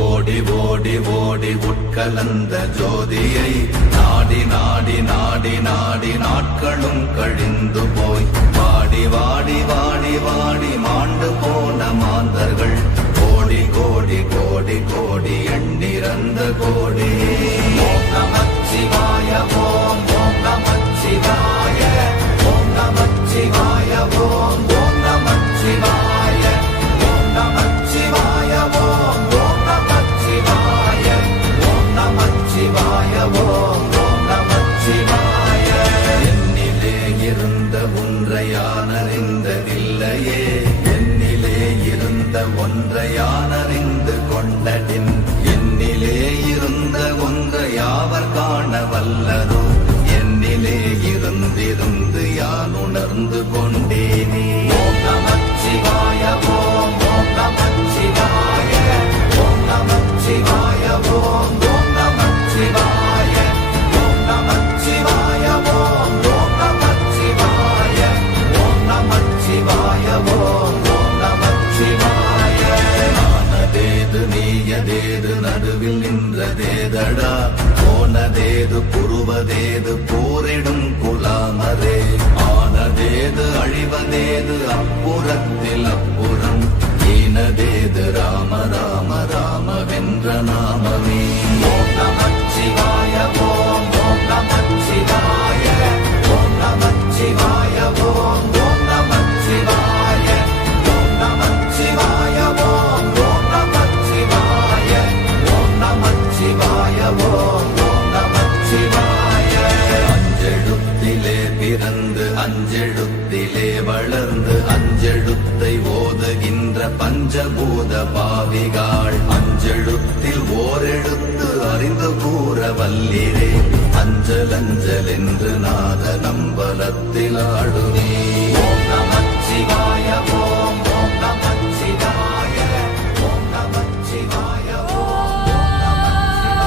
ஓடி ஓடி ஓடி உட்கலந்த ஜோதியை நாடி நாடி நாடி நாடி நாட்களும் கழிந்து போய் வாடி வாடி வாடி வாடி மாண்டு போன மாந்தர்கள் கோடி கோடி கோடி கோடி எண்ணிறந்த கோடி. ஓம் நமச்சிவாய ஓம் ஓம் நமச்சிவாய ஓம் நமச்சிவாய ஓம் ஓம் நமச்சிவாய ஓம் நமச்சிவாய ஓம் ஓம் நமச்சிவாய ஓம் நமச்சிவாய ஓம் ஓம் நமச்சிவாய. என்னிலே இருந்த ஒன்றை யான் அறிந்ததில்லையே, என்னிலே இருந்த ஒன்றை யான் அறிந்து கொண்டடின், என்னிலே இருந்த ஒன்றை யாவர் காண வல்லரோ, என்னிலே இருந்திருந்து யான் உணர்ந்து கொண்டேனே. ஓம் நமச்சிவாய ஓம் ஓம் நமச்சிவாய ஓம் நமச்சிவாய ஓம் ஓம் நமச்சிவாய ஓம் நமச்சிவாய ஓம் ஓம் நமச்சிவாய ஓம் நமச்சிவாய ஓம் ஓம் நமச்சிவாய. ஆனதேது நீயதேது நடுவில் நின்றதேதடா, போனதேது புருவதேது போரிடும் குலாமரே, ஆனதேது அழிவதேது அப்புறத்தில் அப்புறம், ஈனதேது ராம ராம ராம வென்ற நாமமே. ஓம் நமச்சிவாய ஓம் ஓம் நமச்சிவாய ஓம் நமச்சிவாய ஓம் ஓம் நமச்சிவாய ஓம் நமச்சிவாய ஓம் ஓம் நமச்சிவாய ஓம் நமச்சிவாய ஓம் ஓம் நமச்சிவாய. அஞ்செழுத்திலே பிறந்து அஞ்செழுத்திலே வளர்ந்து அஞ்செழுத்தை ஓதுகின்ற பஞ்சபூத பாவிகாள், அஞ்செழுத்தில் ஓரெழுத்து அறிந்து கூற வல்லிரே, அஞ்சல் அஞ்சல் என்று நாத நம்பலத்தில் ஆடுவே. ஓம் நமச்சிவாய ஓம் ஓம் நமச்சிவாய ஓம் நமச்சிவாய ஓம் ஓம் நமச்சிவாய.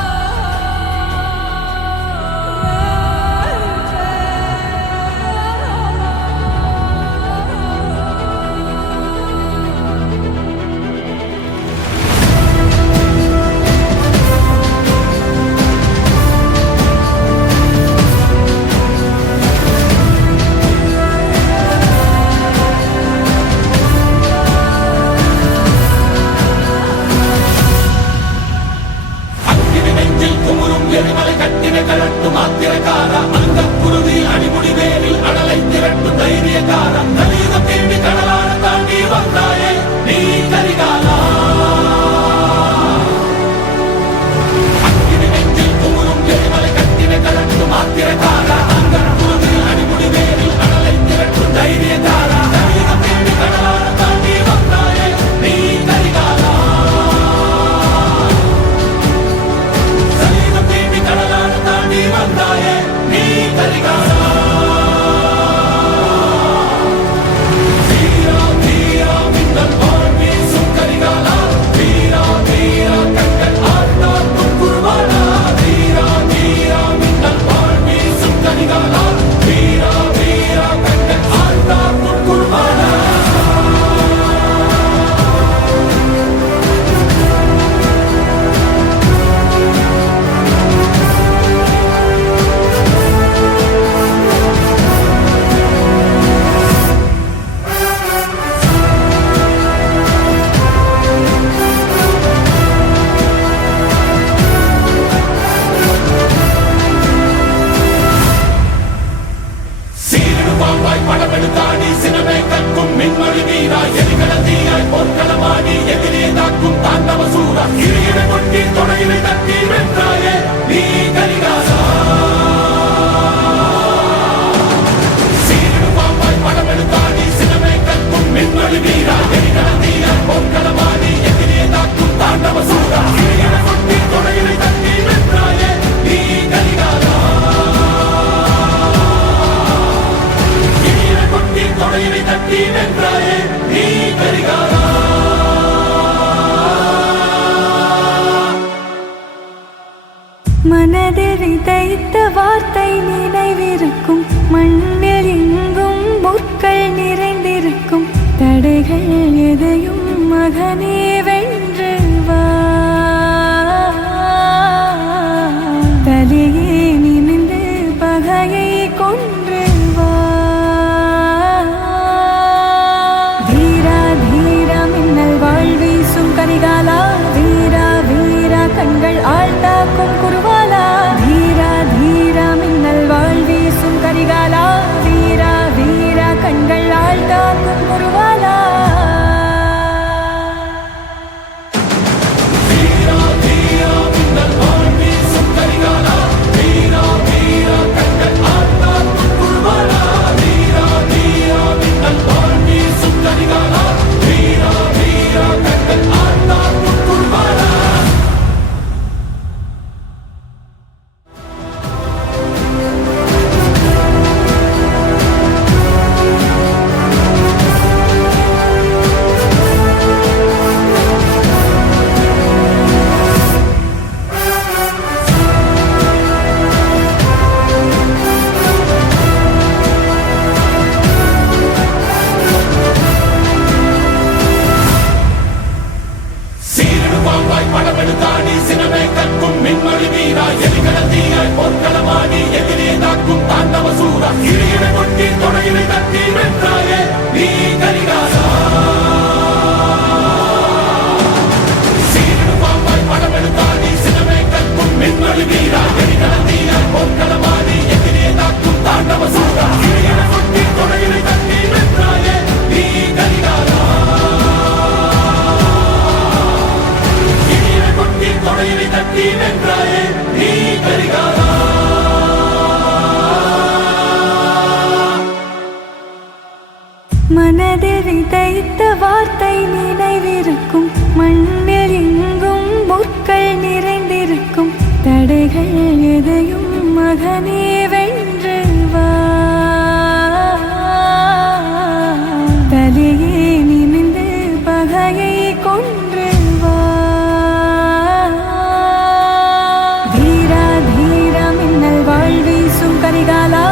எரிமலை கட்டின கலட்டு மாத்திரக்கார, அந்த குருதி அடிமுடி வேரில் அடலை திரட்டு தைரியக்கார, கலியுகம் தேடி கடலான தாண்டி வந்தாயே நீ கரிகாலா. அக்கினி நெஞ்சில் குமுறும் எரிமலை கட்டின கலட்டு மாத்திரக்கார, அந்த குருதி அடிமுடி வேரில் அடலை திரட்டு தைரியக்கார, கலியுகம் தேடி கடலான தாண்டி வந்தாயே நீ கரிகாலா. கடலான தாண்டி வந்தாயே நீ கரிகாலா. வீரா வீரா மின்னல் வான் வீசும் கரிகாலா, வீரா வீரா கண்கள் ஆழ்ந்தார் குருவாளா, வீரா வீரா மின்னல் வான் வீசும் கரிகாலா, வீரா வீரா கண்கள் ஆழ்ந்தார் குருவாளா. படமெடுத்தாடி சினமே கற்கும் மின்மொழி வீரா, எரிகளத்தீயாய் போர்க்களமாடி எதிரே தாக்கும் தாண்டவ சூரா, இறையிட கொட்டி தொடையினை தட்டி வென்றாயே நீ கரிகாலா. சீரிடு பாம்பாய் படமெடுத்தாடி சினமே கற்கும் மின்மொழி வீரா, எரிகளத்தீயாய் போர்க்களமாடி எதிரே தாக்கும் தாண்டவ சூரா, இறையிட கொட்டி தொடையினை தட்டி வென்றாயே நீ கரிகாலா. தொடையினை தட்டி வென்றாயே நீ கரிகாலா. மனதில் விதைத்த வார்த்தை நினைவிருக்கும், மண்ணில் எங்கும் முற்கள் நிறைந்திருக்கும், தடைகள் எதையும் மகனே வென்று வா. கரிகாலா வீரா வீரா கண்கள் ஆழ்த்தாக்கும் குருவாலா தீரா தீரா மின்னல் வாழ் வீசும் கரிகாலா வீரா வீரா கண்கள் ஆழ்த்தாக்கும் குருவாலா வீரா வீரா மின்னல் வாழ் வீசும் கரிகாலா வீரா வீரா கண்கள் ஆழ்த்தாக்கும் குருவாலா வீரா வீரா மின்னல் வாழ் வீசும் கரிகாலா வீரா வீரா கண்கள் ஆழ்த்தாக்கும் குருவாலா சீரடுபாம்பாய் படமெடுத்தாடி சினமே கற்கும் மின்மொழி வீரா எலிகளத்தீயாய் பொற்களமாடி எதிரே தாக்கும் தாண்டவ சூரா இடையினை கொட்டி தொடையினை தட்டி வென்றாயே நீ கரிகாலா சீரடுபாம்பாய் படமெடுத்தாடி சினமே கற்கும் மின்மொழி வீரா எலிகளத்தீயாய் பொற்களமாடி எதிரே தாக்கும் தாண்டவ சூரா இடையினை கொட்டி தொடையினை தட்டி வென்றாயே நீ கரிகாலா தொடையினை தட்டி வென்றாயே நீ கரிகாலா மனதில் விதைத்த வார்த்தை நினைவிருக்கும் மண்ணில் எங்கும் முற்கள் நிறைந்திருக்கும் தடைகள் எதையும் மகனே வென்று வா தலையே நிமிந்து பகையை கொன்று வா தீரா தீரா மின்னல் வாழ் வீசும் கரிகாலா